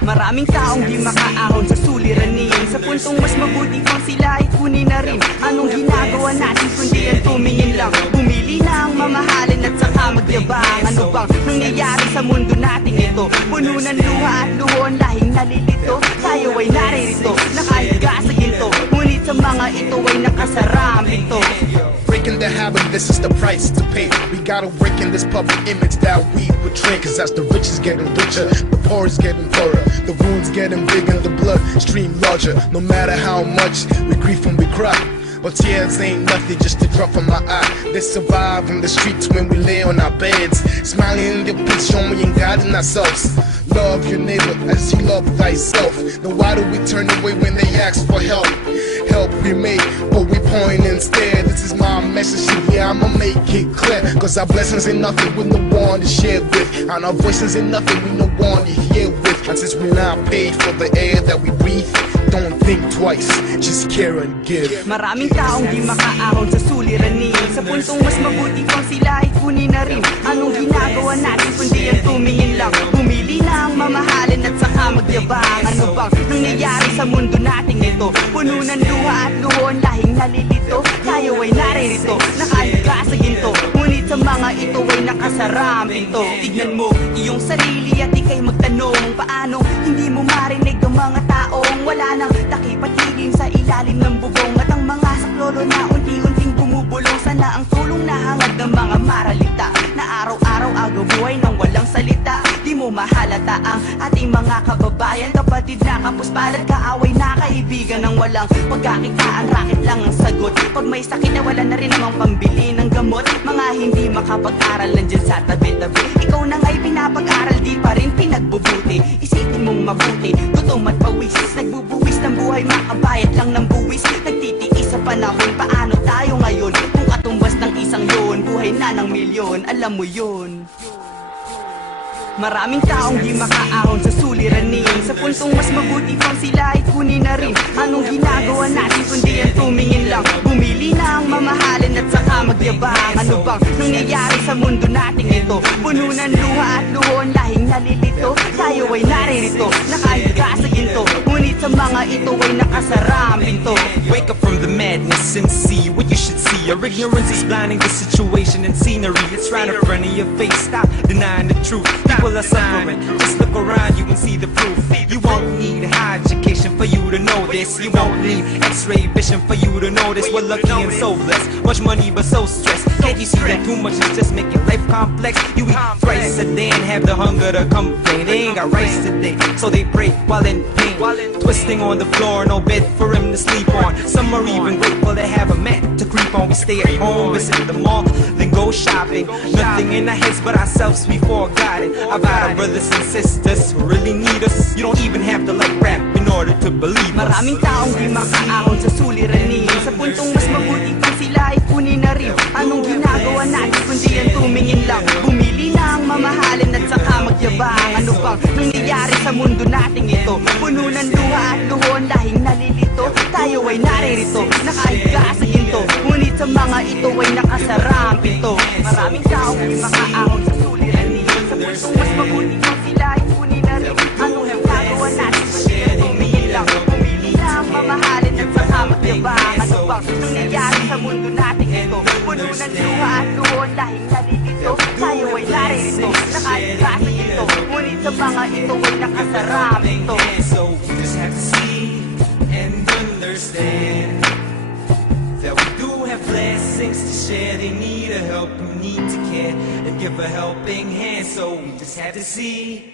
Maraming taong di makaahon sa suliranin, sa puntong mas mabuti pang sila ay kunin na rin. Anong ginagawa natin kundi ang tumingin lang, bumili na ang mamahalin at saka magyabang. Ano bang nangyayari sa mundo natin ito? Puno ng luha at luhon, lahing nalilito. Tayo ay naririto, nakahiga sa ginto, ngunit sa mga ito ay nakasarang pinto. Breaking the habit, this is the price to pay. We gotta break in this public image that we portray. Cause as the rich is getting richer, the poor is getting poorer, the wounds getting bigger, the blood stream larger. No matter how much we grieve and we cry, but tears ain't nothing, just a drop from my eye. They survive in the streets when we lay on our beds, smiling in the picture, showing God in ourselves. Love your neighbor as you love thyself. Then why do we turn away when they ask for help? Help we make, but we point instead. This is my message, yeah, I'ma make it clear. Cause our blessings ain't nothing with no one to share with, and our voices ain't nothing with no one to hear with. And since we're not paid for the air that we breathe, don't think twice, just care and give. Maraming taong di makaahon sa suliranin, sa puntong mas mabuti pang sila ay kunin na rin. Anong ginagawa natin kundi ang tumingin lang, bumili na ang mamahalin at saka magyabang. Ano bang nangyayari sa mundo nating ito? Puno ng luha at luhon, lahing nalilito. Tayo ay naririto, nakahiga sa ginto, ngunit sa mga ito ay nakasarang pinto. Tignan mo iyong sarili at ikay magtanong, paano hindi mo marinig ang mga taong wala nang takipatigil sa ilalim ng bubong, at ang mga saklolo na unti-unting bumubulong. Sana ang tulong na hangad ng mga maralita na araw-araw agaw buhay ng walang salita. Di mo mahalata ang ating mga kababayan, kapatid na kapuspalad, kaaway na kaibigan ng walang pagkakitaan, raket lang ang sagot. Pag may sakit na wala na rin namang pambili ng gamot, mga hindi makapag-aral nandyan sa tabi-tabi. Ikaw na nga'y pinapag-aral, di pa rin pinagbubuti. Isipin mong mabuti, gutom at pawis, nagbubuwis ng buhay, makabayad lang ng buwis. Nagtitiis sa panahon, paano tayo ngayon? Kung katumbas ng isang yon, buhay na ng milyon, alam mo yun. Maraming taong di makaahon sa suliranin, sa puntong mas mabuti pang sila ay kunin na rin. Anong ginagawa natin kundi ang tumingin lang, bumili na ang mamahalin at saka magyabang. Ano bang nangyayari sa mundo nating ito? Puno ng luha at luhon, lahing nalilito. Tayo ay naririto, nakahiga sa ginto, ngunit sa mga ito ay nakasarang pinto. Wake up from the madness and see what you should see. Your ignorance is blinding the situation and scenery. It's right in front of your face, stop denying the truth. People are suffering, just look around you and see the proof. You won't need high education for you to know this. You won't need x-ray vision for you to know this. We're lucky and so blessed, much money but so stressed. Can't you see that too much is just making life complex? You eat thrice a day and have the hunger to complain. They ain't got rice today, so they pray while in pain, twisting on the floor, no bed for him to sleep on. Some are even grateful to have a mat to creep on. We stay at home, visit the mall, then go shopping. Nothing in our heads but ourselves, we forgot it. About our brothers and sisters who really need us. You don't even have to like rap in order to believe us. Maraming taong di makaahon sa suliranin, sa puntong mas mabuti pang sila ay kunin na rin. Anong ginagawa natin kundi ang tumingin lang, bumili na ang mamahalin at saka magyabang. Ano bang nangyayari sa mundo nating ito? Puno ng luha at luhon, lahing nalilito. Tayo ay naririto, nakahiga sa ginto, ngunit sa mga ito ay nakasarang pinto. Maraming taong di makaahon sa suliranin, sa puntong mas mabuti pang sila ay kunin na rin. Anong ginagawa natin kundi ang tumingin lang, bumili na ang mamahalin at saka magyabang. Ano bang nangyayari sa mundo nating ito? Puno ng luha at luhon, lahing nalilito. Tayo ay naririto, nakahiga sa ginto, ngunit sa mga ito ay nakasarang pinto. So we just have to see and understand that we do have blessings to share. They need a help, we need to care and give a helping hand. So we just have to see